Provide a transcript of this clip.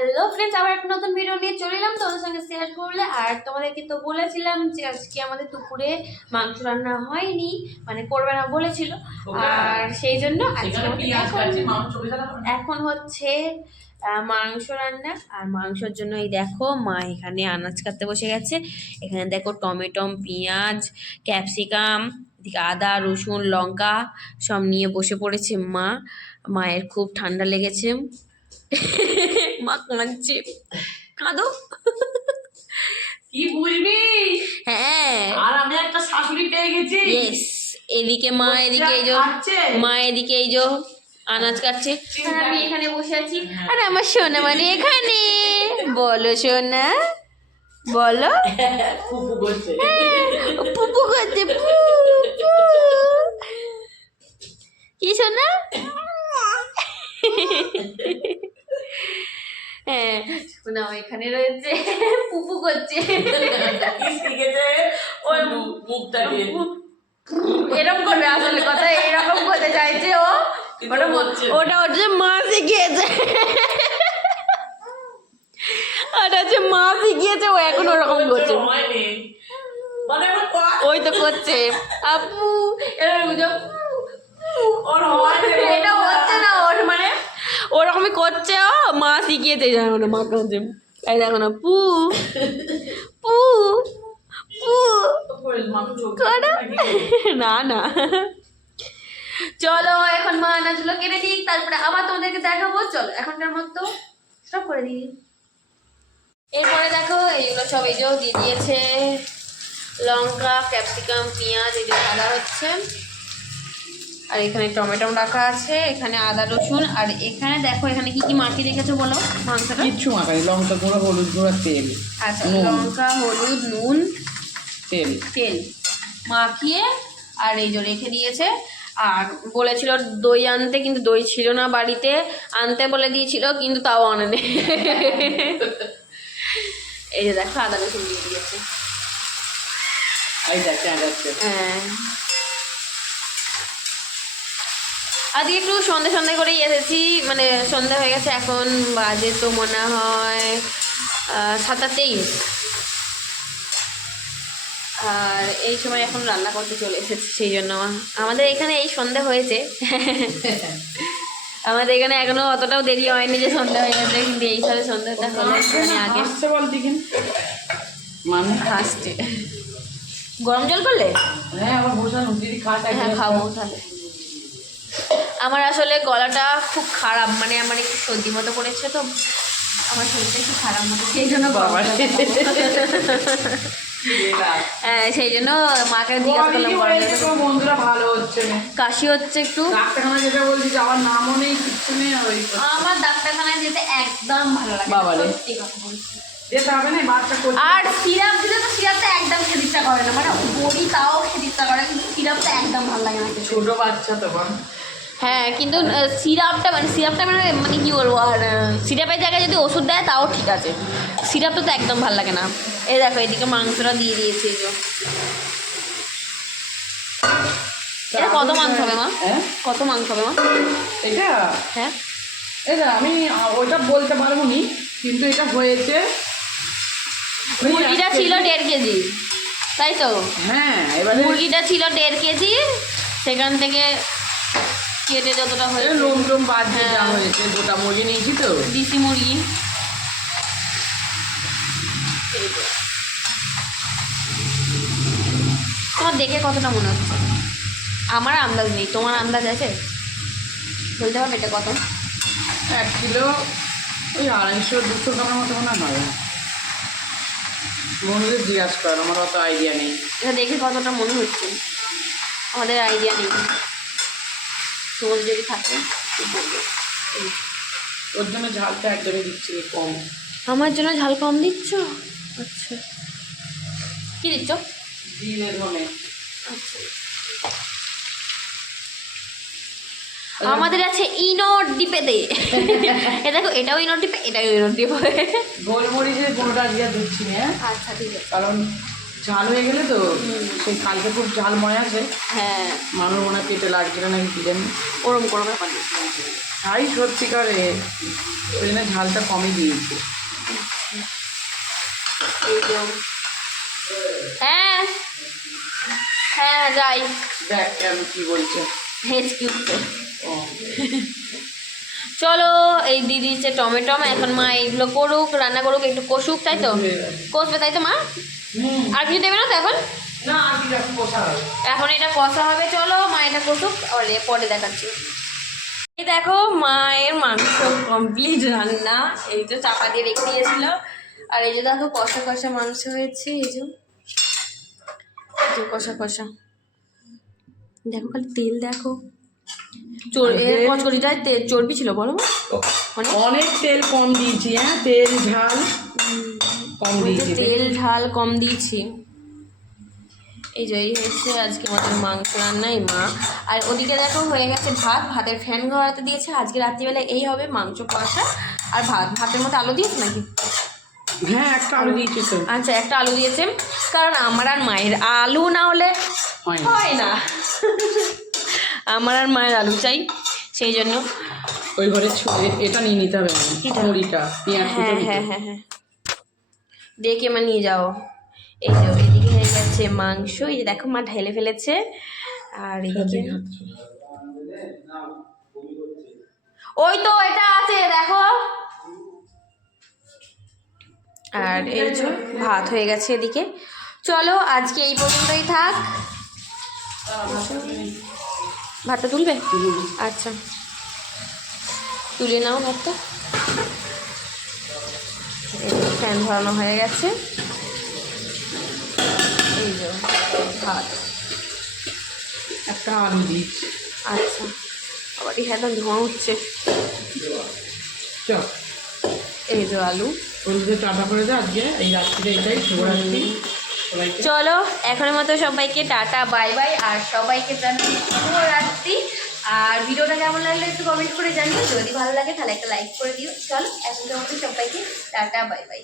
Hello friends, আবার একটা নতুন ভিডিও নিয়ে চলে এলাম তোমাদের সঙ্গে শেয়ার করলে। আর তোমাদেরকে তো বলেছিলাম যে আজকে আমাদের দুপুরে মাংস রান্না হয়নি, মানে করবে না বলেছিল। আর সেই জন্য আজকে এখন হচ্ছে মাংস রান্না। আর মাংসের জন্য এই দেখো মা এখানে আনাজ কাটতে বসে গেছে। এখানে দেখো টমেটো, পেঁয়াজ, ক্যাপসিকাম, এদিকে আদা, রসুন, লঙ্কা সব নিয়ে বসে পড়েছে মা। মায়ের খুব ঠান্ডা লেগেছে, মা কাঁদছে। কাঁদো, কি বুঝবি? হ্যাঁ। আর আমি একটা শাশুড়ি পেয়ে গেছি। ইয়েস, এদিকে মা, এদিকে এই যে মা, এদিকে এই যে আনাজ কাটছে, আর আমি এখানে বসে আছি। আর আমার সোনা মানে এখানে। বলো সোনা, বলো। ফুফু বলছে। পুপু করছে, পু পু। কি সোনা? হ্যাঁ, সোনাও এখানে রয়েছে, পুপু করছে। ওই মুখটা দিয়ে এরকম করবে, আসলে কথা এরকম করতে চাইছে ও। ওটা হচ্ছে মা শিখিয়েছে, ওটা হচ্ছে মা শিখিয়েছে, ও এখন ওরকম করছে। ওই তো করছে আপু, এটা হচ্ছে না ওর, মানে ওরকমই করছে। ও মা শিখিয়েছে, জানো না মা কাছে। এই দেখো না, পু পু পু করো। না না, চলো এখন মা আনাজগুলো কেটে দিই, তারপরে আবার তোমাদেরকে দেখাবো। চলো এখনকার মতো সব করে দিই। এরপরে দেখো এইগুলো সব এই যে দিয়ে দিয়েছে, লঙ্কা, ক্যাপসিকাম, পেঁয়াজ, এই যে আদা হচ্ছে। আর এখানে টমেটো রাখা আছে, এখানে আদা রসুন। আর এখানে দেখো এখানে কি কি মাখিয়ে রেখেছো বলো মাংসটা? কিচ্ছু মাখাই, লঙ্কা গুঁড়ো, হলুদ গুঁড়ো, তেল। আচ্ছা, লঙ্কা, হলুদ, নুন, তেল তেল মাখিয়ে আর এই যে রেখে দিয়েছে। আর বলেছিল দই আনতে, কিন্তু দই ছিল না বাড়িতে, আনতে বলে দিয়েছিল কিন্তু তাও আনেনি। এই যে দেখো আদা রসুন দিয়ে দিয়েছে। হ্যাঁ, আজকে একটু সন্ধে সন্ধে করেই এসেছি, মানে সন্ধে হয়ে গেছে, এখন বাজে তো মনে হয় 7:23। আর এই সময় এখন রান্না করতে চলে এসেছি, সেই জন্য আমাদের এখানে এই সন্ধে হয়েছে। আমাদের এখানে এখনো অতটাও দেরি হয়নি যে সন্ধে হয়ে গেছে, কিন্তু এই সালে সন্ধ্যাটা হলো এখানে আগে। হাসছে। গরম জল করলে? হ্যাঁ খাবো তাহলে। আমার আসলে গলাটা খুব খারাপ, মানে আমার একটু সর্দি মতো পড়েছে, তো আমার শরীরটা একটু খারাপ মতো, সেই জন্য হ্যাঁ, সেই জন্য মাকে জিজ্ঞাসা করলাম। বন্ধুরা ভালো হচ্ছে না, কাশি হচ্ছে একটু। ডাক্তারখানা যেটা বলছি যাওয়ার নামও নেই, কিচ্ছু নেই। আমার ডাক্তারখানায় যেতে একদম ভালো লাগে না, সত্যি কথা বলছি। যেতে হবে না, বাচ্চা আর সিরাপ দিলে তো সিরাপটা একদম খেতে ইচ্ছা করে না, মানে বড়ি তাও খেতে ইচ্ছা করে, কিন্তু সিরাপটা একদম ভালো লাগে না। ছোট বাচ্চা তখন। হ্যাঁ, কিন্তু সিরাপটা মানে কি বলবো, আর সিরাপের জায়গায় যদি ওষুধ দেয় তাও ঠিক আছে, সিরাপটা তো একদম ভালো লাগে না। এই দেখো এদিকে মাংসটা দিয়ে দিয়েছে। এই যে এটা কত মাংস হবে মা? কত মাংস হবে মা এটা? হ্যাঁ, এটা আমি ওইটা বলতে পারবো নি, কিন্তু এটা হয়েছে। মুরগিটা ছিল 1.5 কেজি, তাই তো? হ্যাঁ, এবারে মুরগিটা ছিল 1.5 কেজি, সেখান থেকে কেটে যতটা হয়েছে লোম টোম বাদ দিয়ে যা হয়েছে। গোটা মুরগি নিয়েছি তো, দেশি মুরগি। তোমার দেখে কতটা মনে হচ্ছে? আমার আন্দাজ নেই, তোমার আন্দাজ আছে? বলতে পারবে এটা কত? 1 কিলো ওই 250-200 গ্রামের মতো মনে হয়। বন্ধুদের জিজ্ঞাসা কর, আমার অত আইডিয়া নেই। এটা দেখে কতটা মনে হচ্ছে আমাদের আইডিয়া নেই, তোমার যদি থাকে বলবে। ওর জন্য ঝালটা একদমই দিচ্ছি কম। আমার জন্য ঝাল কম দিচ্ছ? আচ্ছা, কি দিচ্ছ? জিরে ধনে। আচ্ছা, আমাদের আছে ইনোর ডিপেতে। এ দেখো, এটাও ইনোর ডিপে, এটাও ইনোর ডিপে। গোলমরিচের কোনোটা দিয়ে দিচ্ছি না। আচ্ছা ঠিক আছে, কারণ ঝাল হয়ে গেলে তো, সেই কালকে খুব ঝাল ময় আছে। হ্যাঁ মানুষ মনে পেটে লাগছিল নাকি কি জানি, ওরম কোনো ব্যাপার নেই। তাই সত্যিকারে ওই জন্য ঝালটা কমই দিয়েছে। এই যে হ্যাঁ হ্যাঁ যাই দেখ আমি কি বলছে। হেঁচকি উঠছে। ও চলো এই দিয়ে দিচ্ছে টমেটো, এখন মা এইগুলো করুক, রান্না করুক, একটু কষুক, তাই তো কষবে, তাই তো মা? আর কিছু দেবে না তো এখন? না আমি এখন কষা হবে। এখন এটা কষা হবে, চলো মা এটা কষুক, পরে দেখাচ্ছি। এই দেখো মায়ের মাংস কমপ্লিট রান্না, এই তো চাপা দিয়ে রেখে দিয়েছিল। আর এই যে দেখো কষা কষা মাংস হয়েছে, এই যে কষা কষা, দেখো খালি তেল দেখো, কচকরিটায় তেল চর্বি ছিল বলো, অনেক তেল কম দিয়েছি। হ্যাঁ তেল ঝাল কম দিয়েছি। তেল ঝাল কম দিয়েছি। এই যে এই হচ্ছে আজকে আমাদের মাংস রান্না, এই মা। আর ওদিকে দেখো হয়ে গেছে ভাত, ভাতের ফ্যান ঘোরাতে দিয়েছে। আজকে রাত্রিবেলা এই হবে মাংস কষা আর ভাত। ভাতের মধ্যে আলু দিয়েছে নাকি? হ্যাঁ একটা আলু দিয়েছি তো। আচ্ছা একটা আলু দিয়েছে, কারণ আমার আর মায়ের আলু না হলে হয় না। আমার আর মায়ের আলু চাই, সেই জন্য ওই ঘরে এটা নিয়ে নিতে হবে, মুড়িটা পেঁয়াজ হ্যাঁ হ্যাঁ হ্যাঁ হ্যাঁ ডেকে মা নিয়ে যাও। এই যে এদিকে হয়ে গেছে মাংস, এই যে দেখো মা ঢেলে ফেলেছে। আর এদিকে ওই তো এটা আছে দেখো। আর এই যে ভাত হয়ে গেছে এদিকে। চলো আজকে এই পর্যন্তই থাক। ভাতটা তুলবে? আচ্ছা তুলে নাও ভাতটা। ফ্যান ধরানো হয়ে গেছে, এই যে ভাত। একটা আলু দিচ্ছি। আচ্ছা আবার এখানে ধোঁয়া উঠছে। চল এই যে আলু ওইগুলো টাটা করে দে। আজকে এই রাত্রিতে এটাই শুভরাত্রি সবাইকে। চলো এখনের মতো সবাইকে টাটা বাই বাই, আর সবাইকে জানাই শুভরাত্রি। আর ভিডিওটা কেমন লাগলো একটু কমেন্ট করে জানিও, যদি ভালো লাগে তাহলে একটা লাইক করে দিও। চলো এখনের মতো সবাইকে টাটা বাই বাই।